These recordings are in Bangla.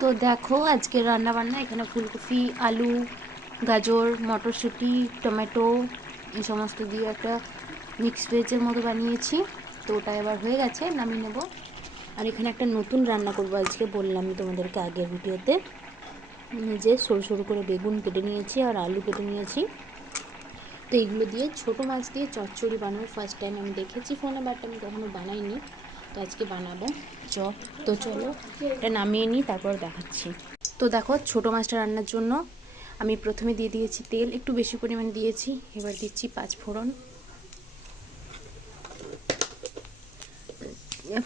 তো দেখো আজকের রান্না বান্না এখানে ফুলকপি, আলু, গাজর, মটরশুঁটি, টমেটো এই সমস্ত দিয়ে একটা মিক্স ভেজের মতো বানিয়েছি। তো ওটা এবার হয়ে গেছে, নামিয়ে নেব। আর এখানে একটা নতুন রান্না করবো আজকে, বললাম তোমাদেরকে আগের ভিডিওতে যে সরু সরু করে বেগুন কেটে নিয়েছি আর আলু কেটে নিয়েছি। তো এইগুলো দিয়ে ছোটো মাছ দিয়ে চচ্চড়ি বানাবো। ফার্স্ট টাইম আমি দেখেছি ফোনে, বাট আমি কখনো বানাইনি, তো আজকে বানাবো। তো চলো এটা নামিয়ে নিই, তারপর দেখাচ্ছি। তো দেখো ছোটো মাছটা রান্নার জন্য আমি প্রথমে দিয়ে দিয়েছি তেল, একটু বেশি পরিমাণ দিয়েছি। এবার দিচ্ছি 5 ফোড়ন।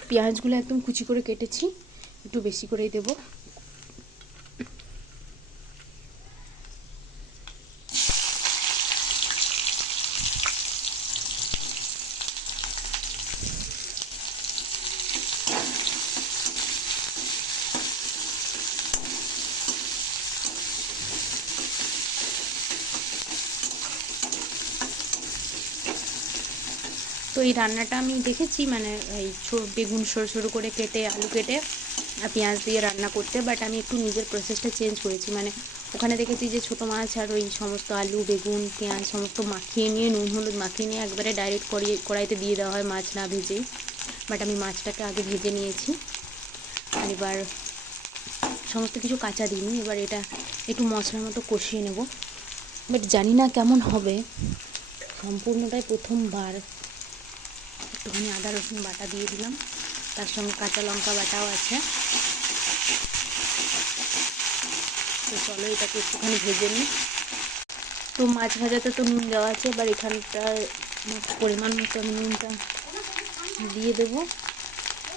পেঁয়াজগুলো একদম কুচি করে কেটেছি, একটু বেশি করেই দেবো। তো এই রান্নাটা আমি দেখেছি, মানে এই বেগুন সরু সরু করে কেটে, আলু কেটে আর পেঁয়াজ দিয়ে রান্না করতে, বাট আমি একটু নিজের প্রসেসটা চেঞ্জ করেছি। মানে ওখানে দেখেছি যে ছোটো মাছ আর ওই সমস্ত আলু, বেগুন, পেঁয়াজ সমস্ত মাখিয়ে নিয়ে, নুন হলুদ মাখিয়ে নিয়ে একবারে ডাইরেক্ট কড়াইতে দিয়ে দেওয়া হয়, মাছ না ভেজে। বাট আমি মাছটাকে আগে ভেজে নিয়েছি, আর এবার সমস্ত কিছু কাঁচা দিইনি। এবার এটা একটু মশলার মতো কষিয়ে নেব, বাট জানি না কেমন হবে, সম্পূর্ণটাই প্রথমবার। একটুখানি আদা রসুন বাটা দিয়ে দিলাম, তার সঙ্গে কাঁচা লঙ্কা বাটাও আছে। তো চলো এটাকে একটুখানি ভেজে নিই। তো মাছ ভাজাতে তো নুন দেওয়া আছে, এবার এখানটায় পরিমাণ মতো আমি নুনটা দিয়ে দেবো,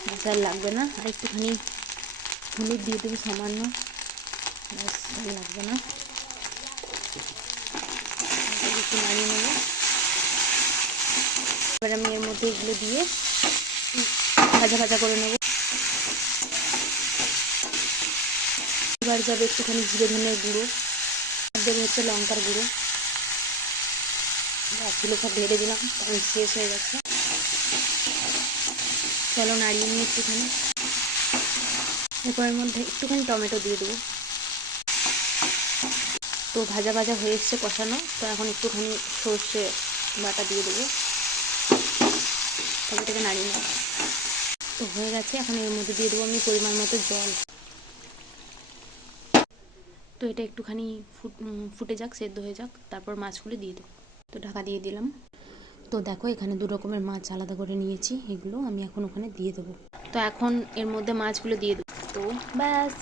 মশলা লাগবে না। আর একটুখানি হলুদ দিয়ে দেবো সামান্য, মশলা লাগবে না। একটু নাড়িয়ে নেবো। এবার আমি এর মধ্যে এগুলো দিয়ে ভাজা ভাজা করে নেব। এবার যাবে একটুখানি জিরে ধনের গুঁড়ো, দেবো হচ্ছে লঙ্কার গুঁড়ো। 1 কিলো সব ঢেলে দিলাম, কারণ শেষ হয়ে যাচ্ছে। চলো নাড়িয়ে নিই একটুখানি। এরপরের মধ্যে একটুখানি টমেটো দিয়ে দেবো। তো ভাজা ভাজা হয়ে এসছে কষানো, তো এখন একটুখানি সর্ষে বাটা দিয়ে দেবো, তবে এটাকে নাড়িয়ে নেব। তো হয়ে গেছে, এখন এর মধ্যে দিয়ে দেবো আমি পরিমাণ মতো জল। তো এটা একটুখানি ফুটে যাক, সেদ্ধ হয়ে যাক, তারপর মাছগুলো দিয়ে দেবো। তো ঢাকা দিয়ে দিলাম। তো দেখো এখানে 2 রকমের মাছ আলাদা করে নিয়েছি, এগুলো আমি এখন ওখানে দিয়ে দেবো। তো এখন এর মধ্যে মাছগুলো দিয়ে দেবো। তো ব্যাস।